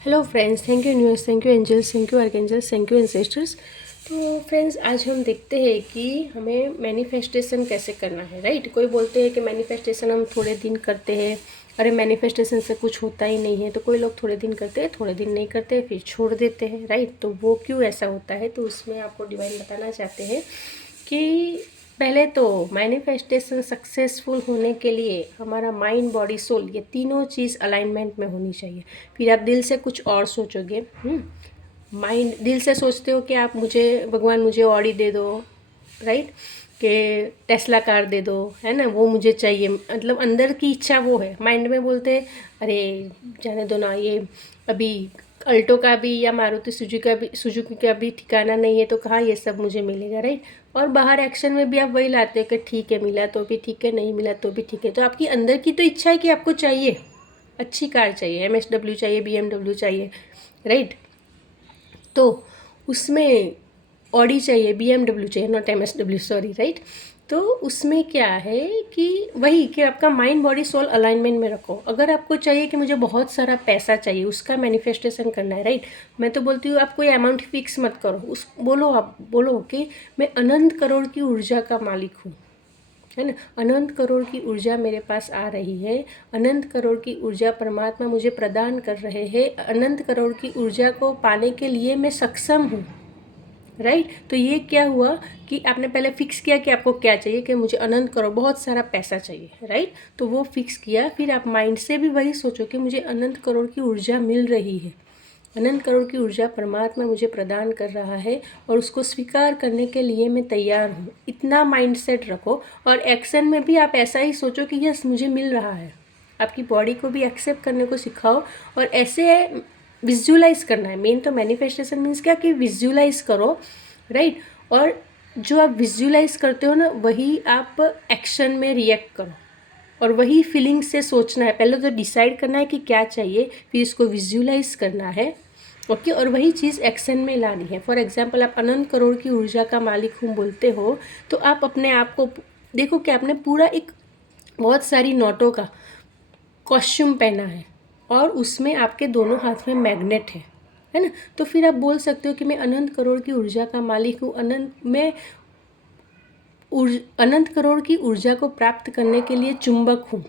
Hello friends, thank you universe, thank you angels, thank you archangels, thank you ancestors. तो friends, आज हम देखते हैं कि हमें मैनिफेस्टेशन कैसे करना है। राइट, कोई बोलते हैं कि मैनिफेस्टेशन हम थोड़े दिन करते हैं, अरे मैनिफेस्टेशन से कुछ होता ही नहीं है। तो कोई लोग थोड़े दिन करते हैं, थोड़े दिन नहीं करते, फिर छोड़ देते हैं। राइट, तो वो क्यों ऐसा होता है, तो उसमें आपको डिवाइन बताना चाहते हैं कि पहले तो मैनिफेस्टेशन सक्सेसफुल होने के लिए हमारा माइंड, बॉडी, सोल, ये तीनों चीज़ अलाइनमेंट में होनी चाहिए। फिर आप दिल से कुछ और सोचोगे। माइंड, दिल से सोचते हो कि आप भगवान मुझे ऑडी दे दो, राइट, कि टेस्ला कार दे दो, है ना, वो मुझे चाहिए। मतलब अंदर की इच्छा वो है। माइंड में बोलते हैं अरे जाने दो ना, ये अभी अल्टो का भी या मारुति सुजुकी का भी ठिकाना नहीं है, तो कहाँ ये सब मुझे मिलेगा। राइट, और बाहर एक्शन में भी आप वही लाते हो कि ठीक है, मिला तो भी ठीक है, नहीं मिला तो भी ठीक है। तो आपकी अंदर की तो इच्छा है कि आपको चाहिए, अच्छी कार चाहिए, MSW चाहिए, BMW चाहिए। राइट, तो उसमें ऑडी चाहिए, BMW चाहिए, नॉट MSW, सॉरी। राइट, तो उसमें क्या है कि वही कि आपका माइंड, बॉडी, सोल अलाइनमेंट में रखो। अगर आपको चाहिए कि मुझे बहुत सारा पैसा चाहिए, उसका मैनिफेस्टेशन करना है। राइट, मैं तो बोलती हूँ आप कोई अमाउंट फिक्स मत करो, आप बोलो कि मैं अनंत करोड़ की ऊर्जा का मालिक हूँ, है ना। अनंत करोड़ की ऊर्जा मेरे पास आ रही है, अनंत करोड़ की ऊर्जा परमात्मा मुझे प्रदान कर रहे हैं, अनंत करोड़ की ऊर्जा को पाने के लिए मैं सक्षम हूँ। राइट, तो ये क्या हुआ कि आपने पहले फिक्स किया कि आपको क्या चाहिए, कि मुझे अनंत करोड़ बहुत सारा पैसा चाहिए। राइट, तो वो फिक्स किया। फिर आप माइंड से भी वही सोचो कि मुझे अनंत करोड़ की ऊर्जा मिल रही है, अनंत करोड़ की ऊर्जा परमात्मा मुझे प्रदान कर रहा है और उसको स्वीकार करने के लिए मैं तैयार हूँ। इतना माइंडसेट रखो और एक्शन में भी आप ऐसा ही सोचो कि यस मुझे मिल रहा है। आपकी बॉडी को भी एक्सेप्ट करने को सिखाओ और ऐसे विजुअलाइज करना है। मेन तो मैनिफेस्टेशन मीन्स क्या कि विजुअलाइज करो। राइट, और जो आप विजुअलाइज करते हो ना, वही आप एक्शन में रिएक्ट करो और वही फीलिंग से सोचना है। पहले तो डिसाइड करना है कि क्या चाहिए, फिर इसको विजुअलाइज करना है। ओके, और वही चीज़ एक्शन में लानी है। फॉर एग्जांपल, आप अनंत करोड़ की ऊर्जा का मालिक हूँ बोलते हो, तो आप अपने आप को देखो कि आपने पूरा एक बहुत सारी नोटों का कॉस्ट्यूम पहना है और उसमें आपके दोनों हाथ में मैग्नेट है ना। तो फिर आप बोल सकते हो कि मैं अनंत करोड़ की ऊर्जा का मालिक हूँ, अनंत करोड़ की ऊर्जा को प्राप्त करने के लिए चुंबक हूँ,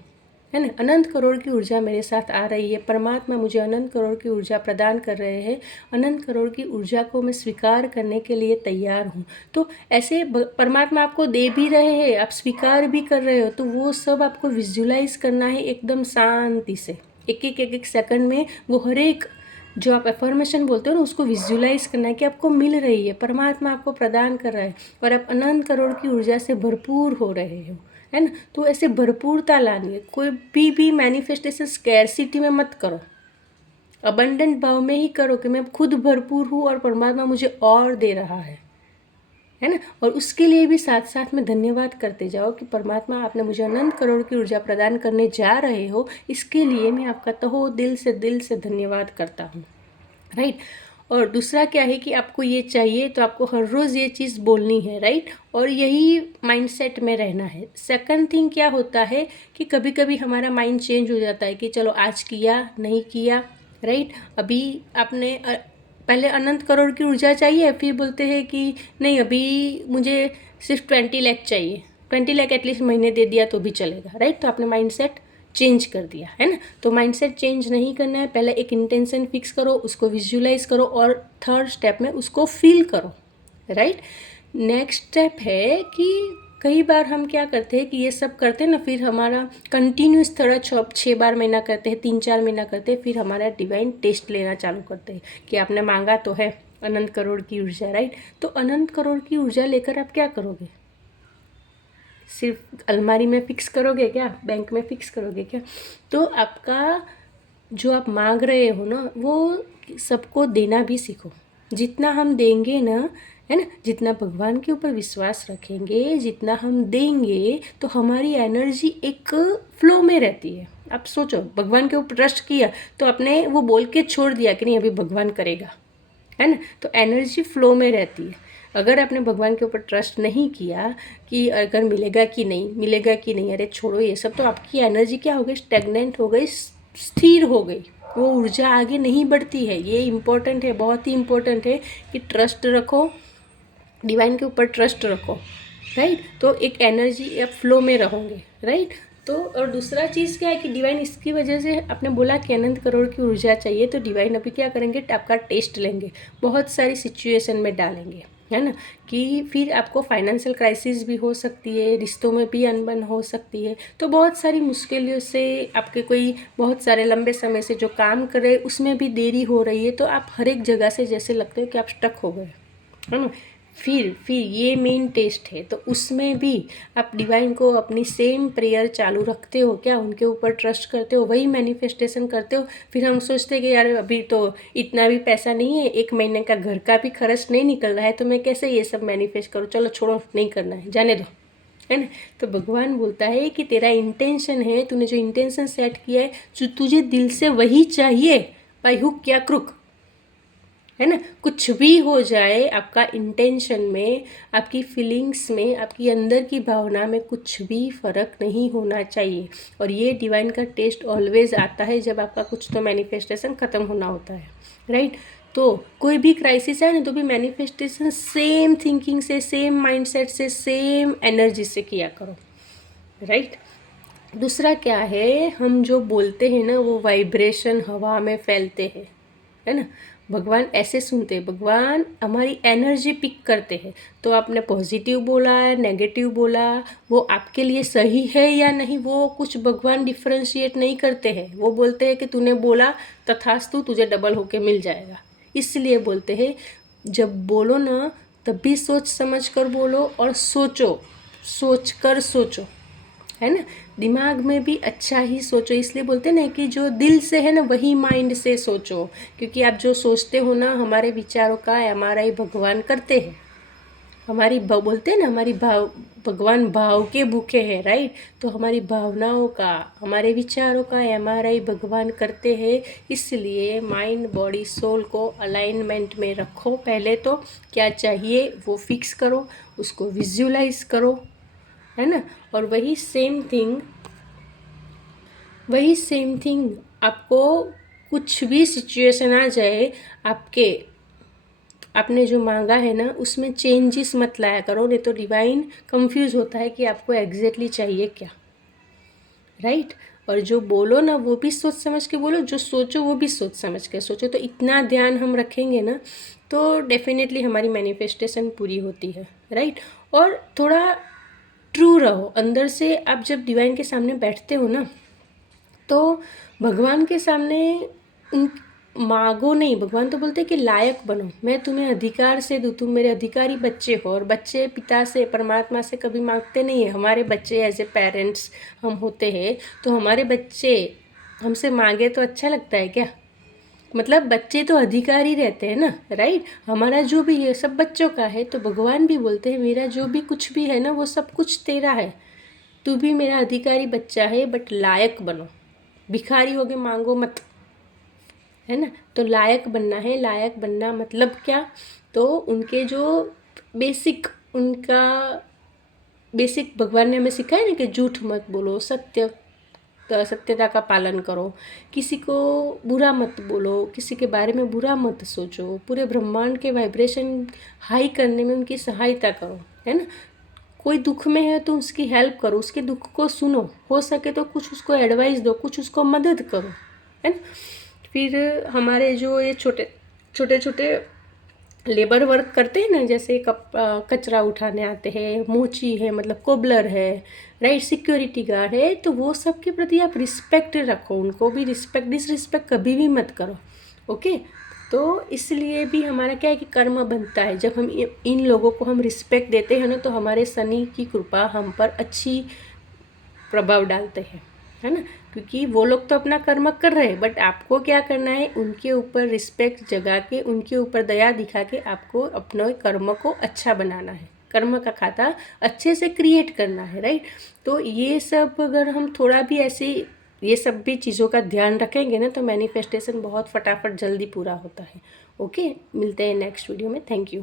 है ना। अनंत करोड़ की ऊर्जा मेरे साथ आ रही है, परमात्मा मुझे अनंत करोड़ की ऊर्जा प्रदान कर रहे हैं, अनंत करोड़ की ऊर्जा को मैं स्वीकार करने के लिए तैयार हूँ। तो ऐसे परमात्मा आपको दे भी रहे हैं, आप स्वीकार भी कर रहे हो, तो वो सब आपको विजुअलाइज करना है एकदम शांति से। एक एक सेकंड में वो हर एक जो आप एफर्मेशन बोलते हो ना, उसको विजुअलाइज करना है कि आपको मिल रही है, परमात्मा आपको प्रदान कर रहा है और आप अनंत करोड़ की ऊर्जा से भरपूर हो रहे हो, है ना। तो ऐसे भरपूरता लानी है। कोई भी मैनिफेस्टेशन स्कैरसिटी में मत करो, अबंडेंट भाव में ही करो कि मैं खुद भरपूर हूँ और परमात्मा मुझे और दे रहा है ना। और उसके लिए भी साथ साथ में धन्यवाद करते जाओ कि परमात्मा आपने मुझे अनंत करोड़ की ऊर्जा प्रदान करने जा रहे हो, इसके लिए मैं आपका तहो दिल से धन्यवाद करता हूँ। राइट, और दूसरा क्या है कि आपको ये चाहिए तो आपको हर रोज़ ये चीज़ बोलनी है। राइट, और यही माइंडसेट में रहना है। सेकंड थिंग क्या होता है कि कभी कभी हमारा माइंड चेंज हो जाता है कि चलो आज किया नहीं किया। राइट, अभी आपने पहले अनंत करोड़ की ऊर्जा चाहिए, फिर बोलते हैं कि नहीं अभी मुझे सिर्फ 20 लाख चाहिए, 20 लाख एटलीस्ट महीने दे दिया तो भी चलेगा। राइट, तो आपने माइंडसेट चेंज कर दिया, है ना। तो माइंडसेट चेंज नहीं करना है, पहले एक इंटेंशन फिक्स करो, उसको विजुअलाइज करो और थर्ड स्टेप में उसको फील करो। राइट, नेक्स्ट स्टेप है कि कई बार हम क्या करते हैं कि ये सब करते हैं ना, फिर हमारा कंटिन्यूस थोड़ा 6 बार महीना करते हैं, 3-4 महीना करते हैं, फिर हमारा डिवाइन टेस्ट लेना चालू करते हैं कि आपने मांगा तो है अनंत करोड़ की ऊर्जा। राइट, तो अनंत करोड़ की ऊर्जा लेकर आप क्या करोगे? सिर्फ अलमारी में फिक्स करोगे क्या? बैंक में फिक्स करोगे क्या? तो आपका जो आप मांग रहे हो ना, वो सबको देना भी सीखो। जितना हम देंगे ना, है ना, जितना भगवान के ऊपर विश्वास रखेंगे, जितना हम देंगे, तो हमारी एनर्जी एक फ्लो में रहती है। आप सोचो, भगवान के ऊपर ट्रस्ट किया तो आपने वो बोल के छोड़ दिया कि नहीं अभी भगवान करेगा, है ना, तो एनर्जी फ्लो में रहती है। अगर आपने भगवान के ऊपर ट्रस्ट नहीं किया कि अगर मिलेगा कि नहीं, अरे छोड़ो ये सब, तो आपकी एनर्जी क्या हो गई? स्टेगनेंट हो गई, स्थिर हो गई, वो ऊर्जा आगे नहीं बढ़ती है। ये इम्पोर्टेंट है, बहुत ही इम्पोर्टेंट है कि ट्रस्ट रखो, डिवाइन के ऊपर ट्रस्ट रखो, राइट। तो एक एनर्जी आप फ्लो में रहोगे, राइट। तो और दूसरा चीज़ क्या है कि डिवाइन इसकी वजह से आपने बोला कि अनंत करोड़ की ऊर्जा चाहिए, तो डिवाइन अभी क्या करेंगे, आपका टेस्ट लेंगे, बहुत सारी सिचुएशन में डालेंगे, है ना, कि फिर आपको फाइनेंशियल क्राइसिस भी हो सकती है, रिश्तों में भी अनबन हो सकती है। तो बहुत सारी मुश्किलों से आपके कोई बहुत सारे लंबे समय से जो काम करे उसमें भी देरी हो रही है, तो आप हर एक जगह से जैसे लगते हो कि आप स्टक हो गए, है ना। फिर ये मेन टेस्ट है, तो उसमें भी आप डिवाइन को अपनी सेम प्रेयर चालू रखते हो क्या, उनके ऊपर ट्रस्ट करते हो, वही मैनिफेस्टेशन करते हो। फिर हम सोचते हैं कि यार अभी तो इतना भी पैसा नहीं है, 1 महीने का घर का भी खर्च नहीं निकल रहा है, तो मैं कैसे ये सब मैनिफेस्ट करूँ, चलो छोड़ो, नहीं करना है, जाने दो, है ना। तो भगवान बोलता है कि तेरा इंटेंशन है, तूने जो इंटेंशन सेट किया है, जो तुझे दिल से वही चाहिए, बाई हुक या क्रुक, है ना। कुछ भी हो जाए, आपका इंटेंशन में, आपकी फीलिंग्स में, आपकी अंदर की भावना में कुछ भी फ़र्क नहीं होना चाहिए। और ये डिवाइन का टेस्ट ऑलवेज आता है जब आपका कुछ तो मैनिफेस्टेशन ख़त्म होना होता है, राइट। तो कोई भी क्राइसिस है ना, तो भी मैनिफेस्टेशन सेम थिंकिंग से, सेम माइंडसेट से, सेम एनर्जी से किया करो, राइट। दूसरा क्या है, हम जो बोलते हैं ना वो वाइब्रेशन हवा में फैलते हैं, है ना। भगवान ऐसे सुनते हैं, भगवान हमारी एनर्जी पिक करते हैं। तो आपने पॉजिटिव बोला है, नेगेटिव बोला, वो आपके लिए सही है या नहीं, वो कुछ भगवान डिफ्रेंशिएट नहीं करते हैं। वो बोलते हैं कि तूने बोला तथास्तु, तुझे डबल होके मिल जाएगा। इसलिए बोलते हैं जब बोलो ना तब भी सोच समझ कर बोलो, और सोचो, सोच कर सोचो, है ना। दिमाग में भी अच्छा ही सोचो, इसलिए बोलते हैं ना कि जो दिल से है ना वही माइंड से सोचो, क्योंकि आप जो सोचते हो ना, हमारे विचारों का MRI भगवान करते हैं। हमारी बोलते हैं ना, हमारी भगवान भाव के भूखे हैं, राइट। तो हमारी भावनाओं का, हमारे विचारों का MRI भगवान करते हैं। इसलिए माइंड बॉडी सोल को अलाइनमेंट में रखो। पहले तो क्या चाहिए वो फिक्स करो, उसको विजुअलाइज करो, है ना। और वही सेम थिंग आपको कुछ भी सिचुएशन आ जाए, आपने जो मांगा है ना उसमें चेंजेस मत लाया करो, नहीं तो डिवाइन कंफ्यूज होता है कि आपको एग्जैक्टली चाहिए क्या, राइट। और जो बोलो ना वो भी सोच समझ के बोलो, जो सोचो वो भी सोच समझ के सोचो। तो इतना ध्यान हम रखेंगे ना तो डेफिनेटली हमारी मैनिफेस्टेशन पूरी होती है, राइट। और थोड़ा ट्रू रहो अंदर से। आप जब डिवाइन के सामने बैठते हो ना, तो भगवान के सामने उन मांगो नहीं, भगवान तो बोलते हैं कि लायक बनो, मैं तुम्हें अधिकार से दूँ, तुम मेरे अधिकारी बच्चे हो। और बच्चे पिता से, परमात्मा से कभी मांगते नहीं है। हमारे बच्चे एज ए पेरेंट्स हम होते हैं, तो हमारे बच्चे हमसे मांगे तो अच्छा लगता है क्या, मतलब बच्चे तो अधिकारी रहते हैं ना, राइट। हमारा जो भी है सब बच्चों का है। तो भगवान भी बोलते हैं मेरा जो भी कुछ भी है ना वो सब कुछ तेरा है, तू भी मेरा अधिकारी बच्चा है, बट लायक बनो, भिखारी होके मांगो मत, है ना। तो लायक बनना है। लायक बनना मतलब क्या, तो उनके जो बेसिक, उनका बेसिक भगवान ने हमें सिखाया ना कि झूठ मत बोलो, सत्यता का पालन करो, किसी को बुरा मत बोलो, किसी के बारे में बुरा मत सोचो, पूरे ब्रह्मांड के वाइब्रेशन हाई करने में उनकी सहायता करो, है ना। कोई दुख में है तो उसकी हेल्प करो, उसके दुख को सुनो, हो सके तो कुछ उसको एडवाइस दो, कुछ उसको मदद करो, है ना। फिर हमारे जो ये छोटे छोटे लेबर वर्क करते हैं ना, जैसे कचरा उठाने आते हैं, मोची है मतलब कोबलर है, राइट, सिक्योरिटी गार्ड है, तो वो सब के प्रति आप रिस्पेक्ट रखो, उनको भी रिस्पेक्ट, डिसरिस्पेक्ट कभी भी मत करो, ओके। तो इसलिए भी हमारा क्या है कि कर्म बनता है, जब हम इन लोगों को हम रिस्पेक्ट देते हैं ना, तो हमारे शनि की कृपा हम पर अच्छी प्रभाव डालते हैं, है ना। क्योंकि वो लोग तो अपना कर्म कर रहे हैं, बट आपको क्या करना है, उनके ऊपर रिस्पेक्ट जगा के, उनके ऊपर दया दिखा के आपको अपने कर्म को अच्छा बनाना है, कर्म का खाता अच्छे से क्रिएट करना है, राइट। तो ये सब अगर हम थोड़ा भी ऐसे ये सब भी चीज़ों का ध्यान रखेंगे ना, तो मैनिफेस्टेशन बहुत फटाफट जल्दी पूरा होता है। ओके, मिलते हैं नेक्स्ट वीडियो में। Thank you.